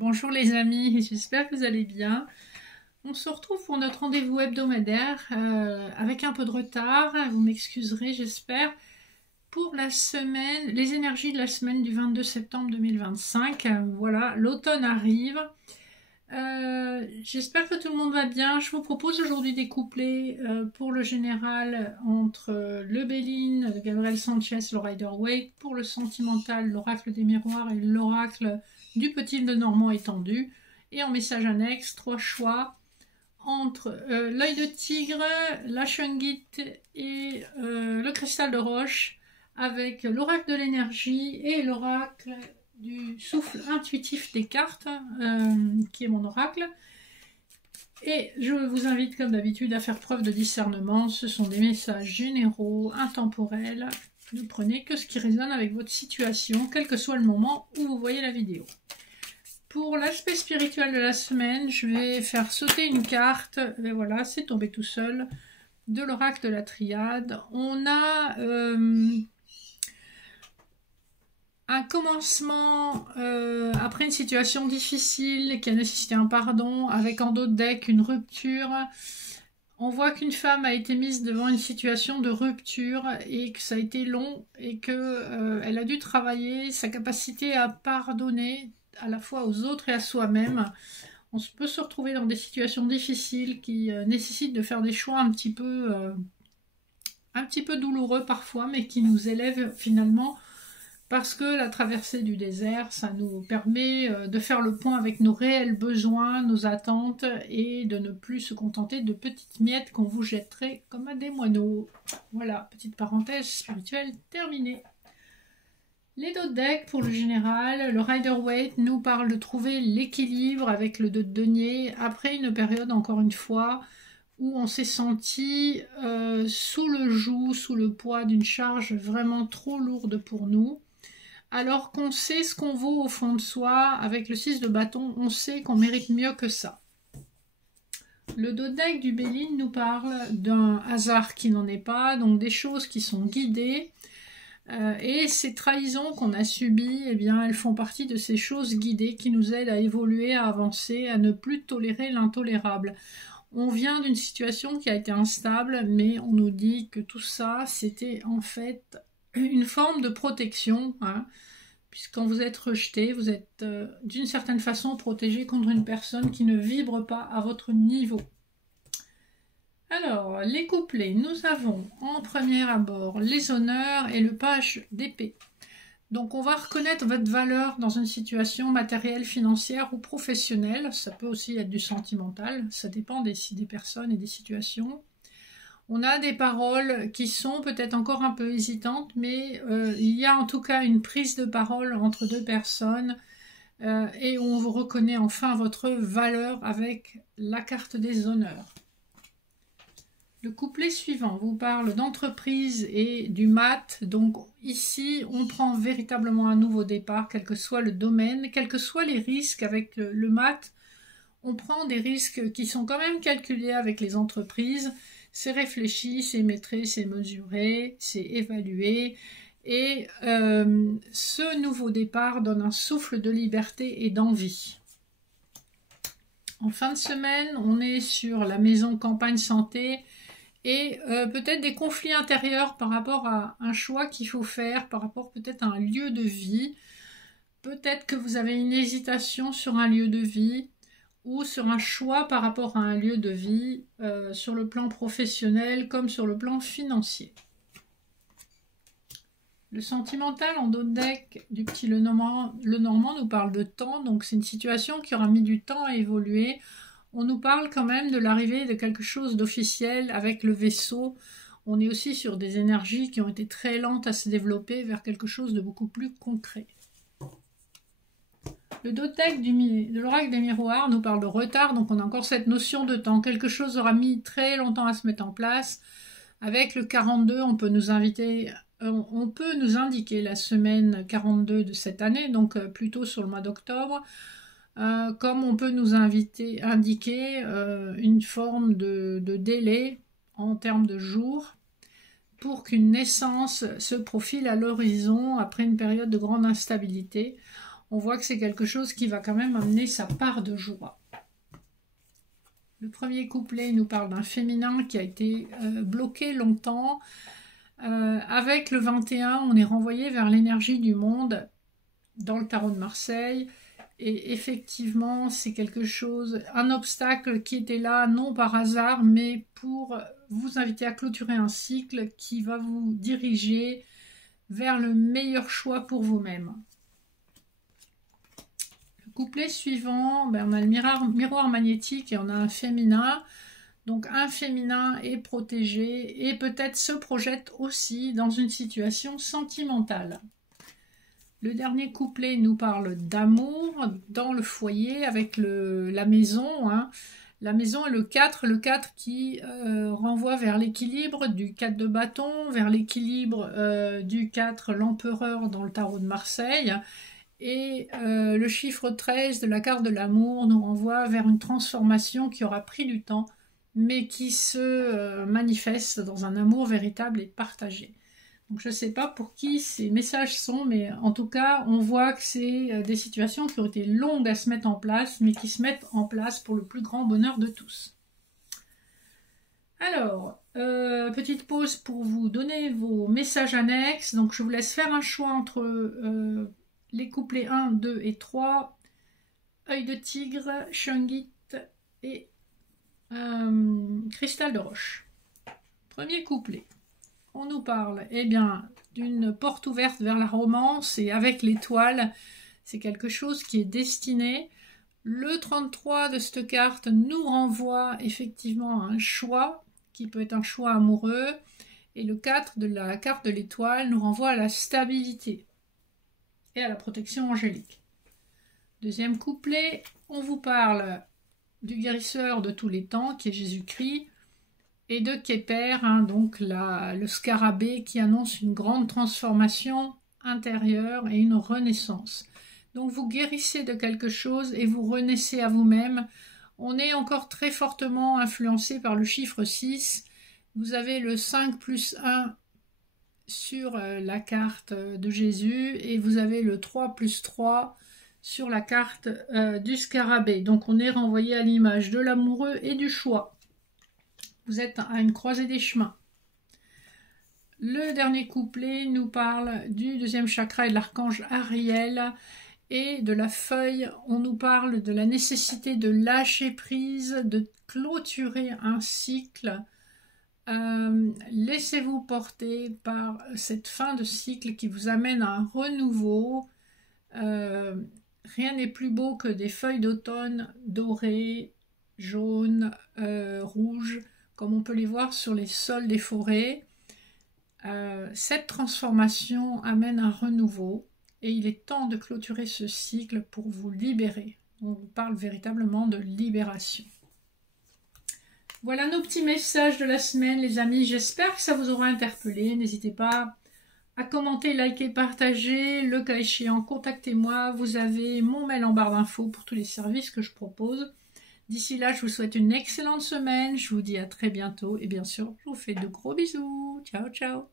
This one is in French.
Bonjour les amis, j'espère que vous allez bien. On se retrouve pour notre rendez-vous hebdomadaire avec un peu de retard, vous m'excuserez j'espère, pour la semaine, les énergies de la semaine du 22 septembre 2025. Voilà, l'automne arrive. J'espère que tout le monde va bien. Je vous propose aujourd'hui des couplets pour le général entre le Béline de Gabriel Sanchez, le Rider-Waite, pour le sentimental, l'oracle des miroirs et l'oracle du petit de Normand étendu. Et en message annexe, 3 choix entre l'œil de tigre, la shungite et le cristal de roche, avec l'oracle de l'énergie et l'oracle du souffle intuitif des cartes, qui est mon oracle. Et je vous invite comme d'habitude à faire preuve de discernement. Ce sont des messages généraux, intemporels. Ne prenez que ce qui résonne avec votre situation, quel que soit le moment où vous voyez la vidéo. Pour l'aspect spirituel de la semaine, je vais faire sauter une carte, et voilà, c'est tombé tout seul, de l'oracle de la triade. On a un commencement après une situation difficile qui a nécessité un pardon, avec en dos de deck une rupture. On voit qu'une femme a été mise devant une situation de rupture et que ça a été long et qu'elle a dû travailler sa capacité à pardonner à la fois aux autres et à soi-même. On peut se retrouver dans des situations difficiles qui nécessitent de faire des choix un petit peu douloureux parfois, mais qui nous élèvent finalement, parce que la traversée du désert, ça nous permet de faire le point avec nos réels besoins, nos attentes, et de ne plus se contenter de petites miettes qu'on vous jetterait comme à des moineaux. Voilà, petite parenthèse spirituelle terminée. Les dos de deck pour le général, le Rider-Waite nous parle de trouver l'équilibre avec le 2 de denier après une période, encore une fois, où on s'est senti sous le joug, sous le poids d'une charge vraiment trop lourde pour nous. Alors qu'on sait ce qu'on vaut au fond de soi, avec le 6 de bâton, on sait qu'on mérite mieux que ça. Le dos de deck du Béline nous parle d'un hasard qui n'en est pas, donc des choses qui sont guidées. Et ces trahisons qu'on a subies, eh bien, elles font partie de ces choses guidées qui nous aident à évoluer, à avancer, à ne plus tolérer l'intolérable. On vient d'une situation qui a été instable, mais on nous dit que tout ça, c'était en fait une forme de protection, hein, puisque quand vous êtes rejeté, vous êtes d'une certaine façon protégé contre une personne qui ne vibre pas à votre niveau. Alors, les couplets, nous avons en premier abord les honneurs et le page d'épée. Donc on va reconnaître votre valeur dans une situation matérielle, financière ou professionnelle. Ça peut aussi être du sentimental, ça dépend des personnes et des situations. On a des paroles qui sont peut-être encore un peu hésitantes, mais il y a en tout cas une prise de parole entre deux personnes et on vous reconnaît enfin votre valeur avec la carte des honneurs. Le couplet suivant vous parle d'entreprise et du mat. Donc ici, on prend véritablement un nouveau départ, quel que soit le domaine, quels que soient les risques avec le mat. On prend des risques qui sont quand même calculés avec les entreprises. C'est réfléchi, c'est maîtrisé, c'est mesuré, c'est évalué. Et ce nouveau départ donne un souffle de liberté et d'envie. En fin de semaine, on est sur la maison campagne santé. Et peut-être des conflits intérieurs par rapport à un choix qu'il faut faire, par rapport peut-être à un lieu de vie. Peut-être que vous avez une hésitation sur un lieu de vie ou sur un choix par rapport à un lieu de vie, sur le plan professionnel comme sur le plan financier. Le sentimental en dos de deck du petit Lenormand nous parle de temps, donc c'est une situation qui aura mis du temps à évoluer. On nous parle quand même de l'arrivée de quelque chose d'officiel avec le vaisseau. On est aussi sur des énergies qui ont été très lentes à se développer vers quelque chose de beaucoup plus concret. Le dos de deck de l'oracle des miroirs nous parle de retard, donc on a encore cette notion de temps. Quelque chose aura mis très longtemps à se mettre en place. Avec le 42, on peut nous indiquer la semaine 42 de cette année, donc plutôt sur le mois d'octobre. Comme on peut nous indiquer une forme de délai en termes de jours pour qu'une naissance se profile à l'horizon après une période de grande instabilité. on voit que c'est quelque chose qui va quand même amener sa part de joie. Le premier couplet nous parle d'un féminin qui a été bloqué longtemps. Avec le 21, on est renvoyé vers l'énergie du monde dans le tarot de Marseille. Et effectivement, c'est quelque chose, un obstacle qui était là, non par hasard, mais pour vous inviter à clôturer un cycle qui va vous diriger vers le meilleur choix pour vous-même. Le couplet suivant, on a le miroir magnétique et on a un féminin. Donc un féminin est protégé et peut-être se projette aussi dans une situation sentimentale. Le dernier couplet nous parle d'amour dans le foyer avec la maison. La maison est le 4 qui renvoie vers l'équilibre du 4 de bâton, vers l'équilibre du 4, l'empereur dans le tarot de Marseille. Et le chiffre 13 de la carte de l'amour nous renvoie vers une transformation qui aura pris du temps, mais qui se manifeste dans un amour véritable et partagé. Donc je ne sais pas pour qui ces messages sont, mais en tout cas, on voit que c'est des situations qui ont été longues à se mettre en place, mais qui se mettent en place pour le plus grand bonheur de tous. Alors, petite pause pour vous donner vos messages annexes. Donc je vous laisse faire un choix entre les couplets 1, 2 et 3, œil de tigre, shungite et cristal de roche. Premier couplet. On nous parle d'une porte ouverte vers la romance et avec l'étoile, c'est quelque chose qui est destiné. Le 33 de cette carte nous renvoie effectivement à un choix qui peut être un choix amoureux et le 4 de la carte de l'étoile nous renvoie à la stabilité et à la protection angélique. Deuxième couplet, on vous parle du guérisseur de tous les temps qui est Jésus-Christ et de Képer, donc le scarabée qui annonce une grande transformation intérieure et une renaissance. Donc vous guérissez de quelque chose et vous renaissez à vous-même. On est encore très fortement influencé par le chiffre 6. Vous avez le 5 plus 1 sur la carte de Jésus et vous avez le 3 plus 3 sur la carte du scarabée. Donc on est renvoyé à l'image de l'amoureux et du choix. Vous êtes à une croisée des chemins. Le dernier couplet nous parle du deuxième chakra et de l'archange Ariel et de la feuille. On nous parle de la nécessité de lâcher prise, de clôturer un cycle. Laissez-vous porter par cette fin de cycle qui vous amène à un renouveau. Rien n'est plus beau que des feuilles d'automne dorées, jaunes, rouges, comme on peut les voir sur les sols des forêts. Cette transformation amène un renouveau et il est temps de clôturer ce cycle pour vous libérer. On vous parle véritablement de libération. Voilà nos petits messages de la semaine, les amis. J'espère que ça vous aura interpellé. N'hésitez pas à commenter, liker, partager. Le cas échéant, contactez-moi. Vous avez mon mail en barre d'infos pour tous les services que je propose. D'ici là, je vous souhaite une excellente semaine. Je vous dis à très bientôt. Et bien sûr, je vous fais de gros bisous. Ciao, ciao.